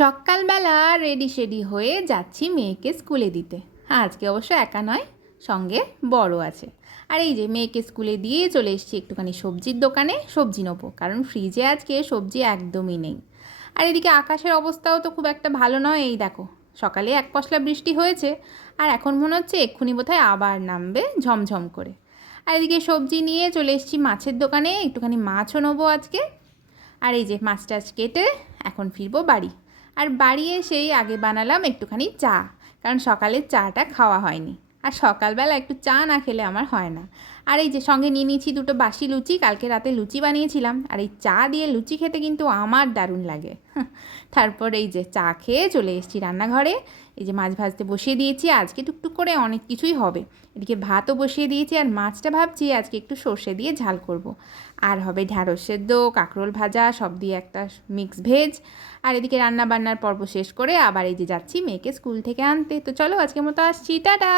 সকালবেলা রেডি সেডি হয়ে যাচ্ছি মেয়েকে স্কুলে দিতে। আজকে অবশ্য একা নয়, সঙ্গে বড় আছে। আর এই যে মেয়েকে স্কুলে দিয়ে চলে এসেছি একটুখানি সবজির দোকানে, সবজি নেবো, কারণ ফ্রিজে আজকে সবজি একদমই নেই। আর এদিকে আকাশের অবস্থাও তো খুব একটা ভালো নয়। এই দেখো, সকালে এক পশলা বৃষ্টি হয়েছে, আর এখন মনে হচ্ছে এক্ষুনি বোধহয় আবার নামবে ঝমঝম করে। আর এদিকে সবজি নিয়ে চলে এসেছি মাছের দোকানে, একটুখানি মাছও নেবো আজকে। আর এই যে মাছ টাছ কেটে এখন ফিরবো বাড়ি। আর বাড়ি এসেই আগে বানালাম একটুখানি চা, কারণ সকালের চাটা খাওয়া হয়নি, আর সকালবেলা একটু চা না খেলে আমার হয় না। আর এই যে সঙ্গে নিয়ে নিয়েছি দুটো বাসি লুচি, কালকে রাতে লুচি বানিয়েছিলাম, আর এই চা দিয়ে লুচি খেতে কিন্তু আমার দারুণ লাগে। তারপর এই যে চা খেয়ে চলে এসেছি রান্নাঘরে। এই যে মাছ ভাজতে বসিয়ে দিয়েছি, আজকে টুকটুক করে অনেক কিছুই হবে। এদিকে ভাতও বসিয়ে দিয়েছি, আর মাছটা ভাবছি আজকে একটু সর্ষে দিয়ে ঝাল করব। আর হবে ঢ্যাঁড়স সেদ্ধ, কাঁকরোল ভাজা, সব দিয়ে একটা মিক্স ভেজ। আর এদিকে রান্না বান্নার পর্ব শেষ করে আবার এই যে যাচ্ছি মেয়েকে স্কুল থেকে আনতে। তো চলো আজকের মতো আসছি, টাটা।